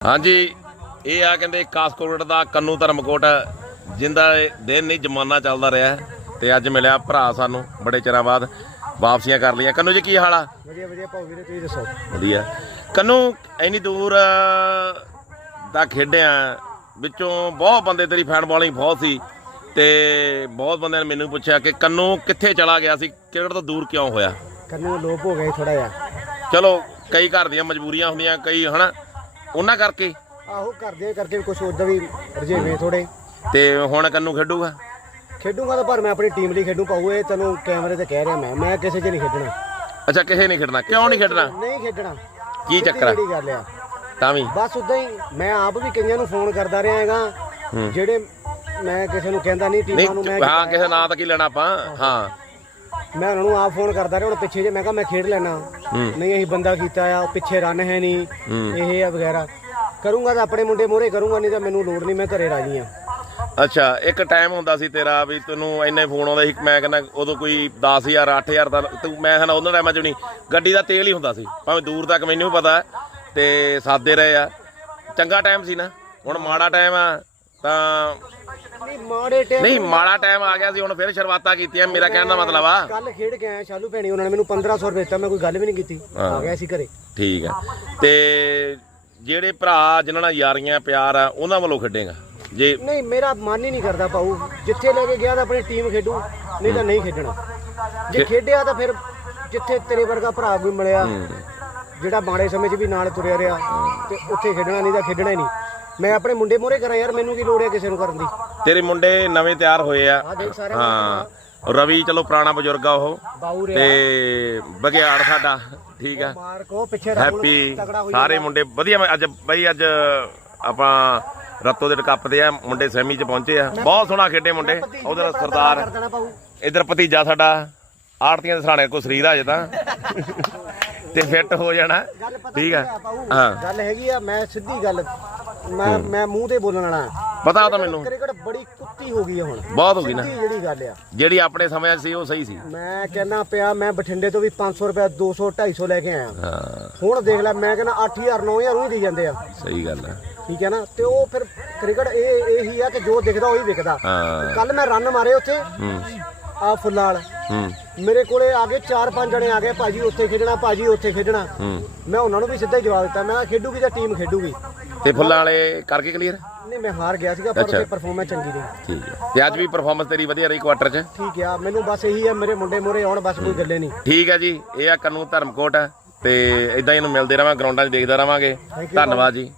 ਹਾਂਜੀ ਇਹ ਆ ਕਹਿੰਦੇ ਕਾਸਕੋਟ ਦਾ ਕੰਨੂ ਧਰਮਕੋਟ ਜਿੰਦਾ ਦਿਨ ਨਹੀਂ ਜ਼ਮਾਨਾ ਚੱਲਦਾ ਰਿਹਾ। ਤੇ ਅੱਜ ਮਿਲਿਆ ਭਰਾ ਸਾਨੂੰ ਬੜੇ ਚਿਰਾਂ ਬਾਅਦ ਵਾਪਸੀਆਂ ਕਰ ਲਈਆਂ। ਕੰਨੂ ਜੀ ਕੀ ਹਾਲ ਆ? ਵਧੀਆ ਵਧੀਆ ਭਾਉ ਵੀਰੇ ਤੁਸੀਂ ਦੱਸੋ? ਵਧੀਆ। ਕੰਨੂ ਇੰਨੀ ਦੂਰ ਦਾ ਖੇਡਿਆ ਵਿੱਚੋਂ ਬਹੁਤ ਬੰਦੇ ਤੇਰੀ ਫੈਨ ਫੋਲੋਇੰਗ ਬਹੁਤ ਸੀ ਤੇ ਬਹੁਤ ਬੰਦਿਆਂ ਨੇ ਮੈਨੂੰ ਪੁੱਛਿਆ ਕਿ ਕੰਨੂ ਕਿੱਥੇ ਚਲਾ ਗਿਆ ਸੀ ਕ੍ਰਿਕਟ ਤੋਂ ਦੂਰ ਕਿਉਂ ਹੋਇਆ? ਕੰਨੂ ਲੋਪ ਹੋ ਗਏ ਥੋੜਾ ਜਿਹਾ। ਚਲੋ ਕਈ ਘਰ ਦੀਆਂ ਮਜਬੂਰੀਆਂ ਹੁੰਦੀਆਂ ਕਈ ਹਨਾ? ਉਹਨਾਂ ਕਰਕੇ? ਆਹੋ ਕਰਦੇ ਕਰਕੇ ਕੁਝ ਉਦਾਂ ਵੀ ਰਜੇਵੇਂ ਥੋੜੇ ਤੇ ਹੁਣ ਕੰਨੂ ਖੇਡੂਗਾ? ਖੇਡੂਗਾ ਤਾਂ ਪਰ ਮੈਂ ਆਪਣੀ ਟੀਮ ਲਈ ਖੇਡੂ ਪਾਉ ਇਹ ਤੈਨੂੰ ਕੈਮਰੇ ਤੇ ਕਹਿ ਰਿਹਾ ਮੈਂ। ਮੈਂ ਕਿਸੇ 'ਚ ਨਹੀਂ ਖੇਡਣਾ। ਅੱਛਾ ਕਿਸੇ ਨਹੀਂ ਖੇਡਣਾ। ਕਿਉਂ ਨਹੀਂ ਖੇਡਣਾ? ਨਹੀਂ ਖੇਡਣਾ। ਕੀ ਚੱਕਰ ਆ? ਕਿਹੜੀ ਗੱਲ ਆ। ਤਾਂ ਵੀ। ਬਸ ਉਦਾਂ ਹੀ ਮੈਂ ਆਪ ਵੀ ਕਈਆਂ ਨੂੰ ਫੋਨ ਕਰਦਾ ਰਿਹਾ ਹੈਗਾ। ਜਿਹੜੇ ਮੈਂ ਕਿਸੇ ਨੂੰ ਕਹਿੰਦਾ ਨਹੀਂ ਟੀਮਾਂ ਨੂੰ ਮੈਂ ਹਾਂ ਕਿਸੇ ਨਾਂ ਤਾਂ ਕੀ ਲੈਣਾ ਆਪਾਂ? ਹਾਂ। ਮੈਂ ਉਹਨਾਂ ਨੂੰ ਆਪ ਫੋਨ ਕਰਦਾ ਰਿਹਾ ਹੁਣ ਪਿੱਛੇ ਜੇ ਮੈਂ ਕਿਹਾ ਮੈਂ ਖੇਡ ਲੈਣਾ। ਨਹੀਂ ਅਸੀਂ ਬੰਦਾ ਕੀਤਾ ਆ ਪਿੱਛੇ ਰਨ ਹੈ ਨਹੀਂ। ਇਹ ਆ ਵਗੈਰਾ ਕਰੂੰਗਾ ਤਾਂ ਆਪਣੇ ਮੁੰਡੇ ਮੋਰੇ ਕਰੂੰਗਾ ਨਹੀਂ ਤਾਂ ਮੈਨੂੰ ਲੋੜ ਨਹੀਂ ਮੈਂ ਘਰੇ ਰਾਜੀ ਆ ਅੱਛਾ ਇੱਕ ਟਾਈਮ ਹੁੰਦਾ ਸੀ ਤੇਰਾ ਵੀ ਤੈਨੂੰ ਇੰਨੇ ਫੋਨ ਆਉਂਦੇ ਸੀ ਮੈਂ ਕਹਿੰਦਾ ਉਦੋਂ ਕੋਈ 10000 8000 ਦਾ ਤੂੰ ਮੈਂ ਕਹਿੰਦਾ ਉਹਨਾਂ ਟਾਈਮਾਂ 'ਚ ਨਹੀਂ ਗੱਡੀ ਦਾ ਤੇਲ ਹੀ ਹੁੰਦਾ ਸੀ ਭਾਵੇਂ ਦੂਰ ਤੱਕ ਮੈਨੂੰ ਵੀ ਪਤਾ ਤੇ ਸਾਦੇ ਰਹੇ ਆ ਚੰਗਾ ਟਾਈਮ ਸੀ ਨਾ ਹੁਣ ਮਾੜਾ ਟਾਈਮ ਆ ਤਾਂ ਨਹੀਂ ਮਾੜੇ ਟਾਈਮ ਨਹੀਂ ਮਾੜਾ ਟਾਈਮ ਆ ਗਿਆ ਸੀ ਹੁਣ ਫਿਰ ਸ਼ੁਰੂਆਤਾਂ ਕੀਤੀਆਂ ਮੇਰਾ ਕਹਿਣ ਦਾ ਮਤਲਬ ਆ। ਕੱਲ ਖੇਡ ਕੇ ਆਇਆ ਸ਼ਾਲੂ ਭੈਣੀ ਉਹਨਾਂ ਨੇ ਮੈਨੂੰ 1500 ਰੁਪਏ ਦਿੱਤਾ ਮੈਂ ਕੋਈ ਗੱਲ ਵੀ ਨਹੀਂ ਕੀਤੀ। ਆ ਗਿਆ ਸੀ ਘਰੇ। ਠੀਕ ਆ। ਤੇ ਜਿਹੜੇ ਭਰਾ ਜਿਨ੍ਹਾਂ ਨਾਲ ਯਾਰੀਆਂ ਪਿਆਰ ਆ ਉਹਨਾਂ ਵੱਲੋਂ ਖੇਡੇਗਾ? ਜੇ ਨਹੀਂ ਮੇਰਾ ਮਨ ਹੀ ਨਹੀਂ ਕਰਦਾ ਪਾਉ ਜਿੱਥੇ ਲੈ ਕੇ ਗਿਆ ਤਾਂ ਆਪਣੀ ਟੀਮ ਖੇਡੂ ਨਹੀਂ ਤਾਂ ਨਹੀਂ ਖੇਡਣਾ। ਜੇ ਖੇਡਿਆ ਤਾਂ ਫਿਰ ਜਿੱਥੇ ਤੇਰੇ ਵਰਗਾ ਭਰਾ ਕੋਈ ਮਿਲਿਆ ਜਿਹੜਾ ਮਾੜੇ ਸਮੇਂ 'ਚ ਵੀ ਨਾਲ ਤੁਰਿਆ ਰਿਹਾ ਤੇ ਉੱਥੇ ਖੇਡਣਾ ਨਹੀਂ ਤਾਂ ਖੇਡਣਾ ਹੀ ਨਹੀਂ। ਮੈਂ ਆਪਣੇ ਮੁੰਡੇ ਮੋਰੇ ਕਰਾਂ ਯਾਰ ਮੈਨੂੰ ਕੀ ਲੋੜ ਹੈ ਕਿਸੇ ਨੂੰ ਕਰਨ ਦੀ? ਤੇਰੇ ਮੁੰਡੇ ਨਵੇਂ ਤਿਆਰ ਹੋਏ ਆ। ਦੇਖ ਹਾਂ। ਰਵੀ ਚਲੋ ਪੁਰਾਣਾ ਬਜ਼ੁਰਗ ਆ ਉਹ। ਬਾਊ ਰਿਹਾ। ਤੇ ਬਗਿਆੜ ਸਾਡਾ ਠੀਕ ਆ। ਮਾਰਕ ਪਿੱਛੇ ਹੈਪੀ ਸਾਰੇ ਮੁੰਡੇ ਵਧੀਆ ਮੈਂ ਅੱਜ ਬਈ ਅੱਜ ਆਪਾਂ ਰਤੋ ਦੇ ਕੱਪ ਤੇ ਆ ਮੁੰਡੇ ਸੈਮੀ ਚ ਪਹੁੰਚੇ ਆ। ਬਹੁਤ ਸੋਹਣਾ ਖੇਡੇ ਮੁੰਡੇ ਉਧਰ ਸਰਦਾਰ। ਇਧਰ ਭਤੀਜਾ ਸਾਡਾ ਆੜਤੀਆਂ ਦੇ ਸਰਾਣੇ ਕੋ ਸਰੀਰ ਆ ਜੇ ਤਾਂ। ਤੇ ਫਿੱਟ ਹੋ ਜਾਣਾ। ਠੀਕ ਆ। ਹਾਂ। ਗੱਲ ਹੈਗੀ ਆ ਮੈਂ ਸਿੱਧੀ ਗੱਲ ਮੈਂ ਮੈਂ ਮੂੰਹ ਤੇ ਬੋਲਣ ਵਾਲਾ। ਪਤਾ ਤਾਂ ਮੈਨੂੰ। ਕ੍ਰਿਕਟ ਬੜੀ ਕੁੱਤੀ ਹੋ ਗਈ ਹੈ ਹੁਣ। ਬਹੁਤ ਹੋ ਗਈ ਨਾ। ਸਿੱਧੀ ਜਿਹੜੀ ਗੱਲ ਆ। ਜਿਹੜੀ ਆਪਣੇ ਸਮੇਂ 'ਚ ਸੀ ਉਹ ਸਹੀ ਸੀ। ਮੈਂ ਕਹਿੰਦਾ ਪਿਆ ਮੈਂ ਬਠਿੰਡੇ ਤੋਂ ਵੀ 500 ਰੁਪਏ 200 250 ਲੈ ਕੇ ਆਇਆ। ਹਾਂ। ਹੁਣ ਦੇਖ ਲੈ ਮੈਂ ਕਹਿੰਦਾ 8000 9000 ਉਹ ਦੇ ਜਾਂਦੇ ਆ। ਸਹੀ ਗੱਲ ਹੈ ਠੀਕ ਹੈ ਨਾ? ਤੇ ਉਹ ਫਿਰ ਕ੍ਰਿਕਟ ਇਹ ਇਹੀ ਆ ਕਿ ਜੋ ਦਿਖਦਾ ਉਹੀ ਵਿਕਦਾ। ਹਾਂ। ਕੱਲ ਮੈਂ ਰਨ ਮਾਰੇ ਉੱਥੇ। ਹੂੰ। ਆ ਫੁੱਲਾਲ। ਹੂੰ। ਮੇਰੇ ਕੋਲੇ ਆ ਗਏ 4-5 ਜਣੇ ਆ ਗਏ ਭਾਜੀ ਉੱਥੇ ਖੇਡਣਾ ਭਾਜੀ ਉੱਥੇ ਖੇਡਣਾ। ਹੂੰ। ਮੈਂ ਉਹਨਾਂ ਨੂੰ ਵੀ ਸਿੱਧਾ ਹੀ ਜਵਾਬ ਦਿੱਤਾ। ਮੈਂ ਕਿਹਾ ਖੇਡੂਗੀ ਤਾਂ ਟੀਮ ਖੇਡੂਗੀ? ਤੇ ਫੁੱਲਾਂ ਵਾਲੇ ਕਰਕੇ ਕਲੀਅਰ ਨਹੀਂ ਮੈਂ ਹਾਰ ਗਿਆ ਸੀਗਾ ਪਰ ਅੱਛਾ। ਪਰਫਾਰਮੈਂਸ ਚੰਗੀ ਰਹੀ। ਠੀਕ ਹੈ। ਤੇ ਅੱਜ ਵੀ ਪਰਫਾਰਮੈਂਸ ਤੇਰੀ ਵਧੀਆ ਰਹੀ ਕੁਆਟਰ 'ਚ? ਠੀਕ ਆ ਮੈਨੂੰ ਬਸ ਇਹੀ ਆ ਮੇਰੇ ਮੁੰਡੇ ਮੋਰੇ ਆਉਣ ਬਸ ਕੋਈ ਗੱਲੇ ਨਹੀਂ। ਠੀਕ ਹੈ ਜੀ ਇਹ ਆ ਕੰਨੂ ਧਰਮਕੋਟ ਤੇ ਇਦਾਂ ਹੀ ਇਹਨੂੰ ਮਿਲਦੇ ਰਵਾਂ ਗਰਾਊਂਡਾਂ 'ਚ ਦੇਖਦਾ ਰਵਾਂਗੇ। ਧੰਨਵਾਦ ਜੀ.